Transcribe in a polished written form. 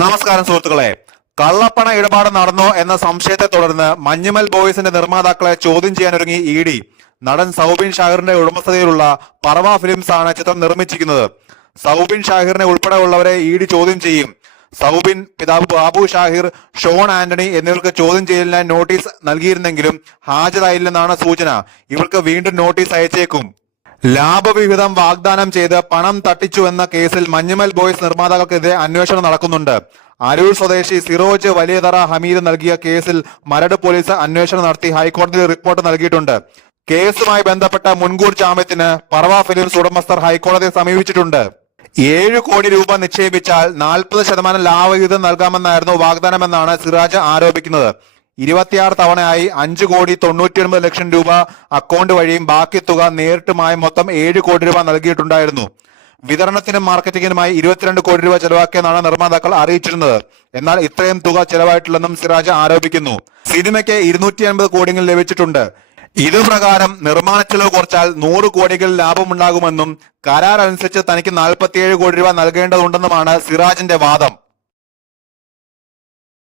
നമസ്കാരം സുഹൃത്തുക്കളെ. കള്ളപ്പണ ഇടപാട് നടന്നോ എന്ന സംശയത്തെ തുടർന്ന് മഞ്ഞുമൽ ബോയ്സിന്റെ നിർമ്മാതാക്കളെ ചോദ്യം ചെയ്യാനൊരുങ്ങി ഇ.ഡി. നടൻ സൗബിൻ ഷാഹിറിന്റെ ഉടമസ്ഥതയിലുള്ള പറവ ഫിലിംസ് ആണ് ചിത്രം നിർമ്മിച്ചിരിക്കുന്നത്. സൗബിൻ ഷാഹിറിനെ ഉൾപ്പെടെയുള്ളവരെ ഇ.ഡി. ചോദ്യം ചെയ്യും. സൗബിൻ പിതാവ് ബാബു ഷാഹിർ, ഷോൺ ആന്റണി എന്നിവർക്ക് ചോദ്യം ചെയ്യലിനായി നോട്ടീസ് നൽകിയിരുന്നെങ്കിലും ഹാജരായില്ലെന്നാണ് സൂചന. ഇവർക്ക് വീണ്ടും നോട്ടീസ് അയച്ചേക്കും. ലാഭവിഹിതം വാഗ്ദാനം ചെയ്ത് പണം തട്ടിച്ചുവെന്ന കേസിൽ മഞ്ഞുമൽ ബോയ്സ് നിർമ്മാതാക്കൾക്കെതിരെ അന്വേഷണം നടക്കുന്നുണ്ട്. അരൂർ സ്വദേശി സിറോജ് വലിയതറ ഹമീദ് നൽകിയ കേസിൽ മരട് പോലീസ് അന്വേഷണം നടത്തി ഹൈക്കോടതിയിൽ റിപ്പോർട്ട് നൽകിയിട്ടുണ്ട്. കേസുമായി ബന്ധപ്പെട്ട മുൻകൂർ ജാമ്യത്തിന് പറവ ഫിലിംസ് ഉടമസ്ഥർ ഹൈക്കോടതിയെ സമീപിച്ചിട്ടുണ്ട്. 7 കോടി രൂപ നിക്ഷേപിച്ചാൽ 40% ലാഭവിഹിതം നൽകാമെന്നായിരുന്നു വാഗ്ദാനമെന്നാണ് സിറാജ് ആരോപിക്കുന്നത്. 26 തവണയായി 5,99,00,000 രൂപ അക്കൗണ്ട് വഴിയും ബാക്കി തുക നേരിട്ടുമായി മൊത്തം 7 കോടി രൂപ നൽകിയിട്ടുണ്ടായിരുന്നു. വിതരണത്തിനും മാർക്കറ്റിംഗിനുമായി 22 കോടി രൂപ ചെലവാക്കിയെന്നാണ് നിർമ്മാതാക്കൾ അറിയിച്ചിരുന്നത്. എന്നാൽ ഇത്രയും തുക ചെലവായിട്ടില്ലെന്നും സിറാജ് ആരോപിക്കുന്നു. സിനിമയ്ക്ക് 250 കോടിയെങ്കിലും ലഭിച്ചിട്ടുണ്ട്. ഇതുപ്രകാരം നിർമ്മാണ ചെലവ് കുറച്ചാൽ 100 കോടികൾ ലാഭമുണ്ടാകുമെന്നും കരാർ അനുസരിച്ച് തനിക്ക് 47 കോടി രൂപ നൽകേണ്ടതുണ്ടെന്നുമാണ് സിറാജിന്റെ വാദം.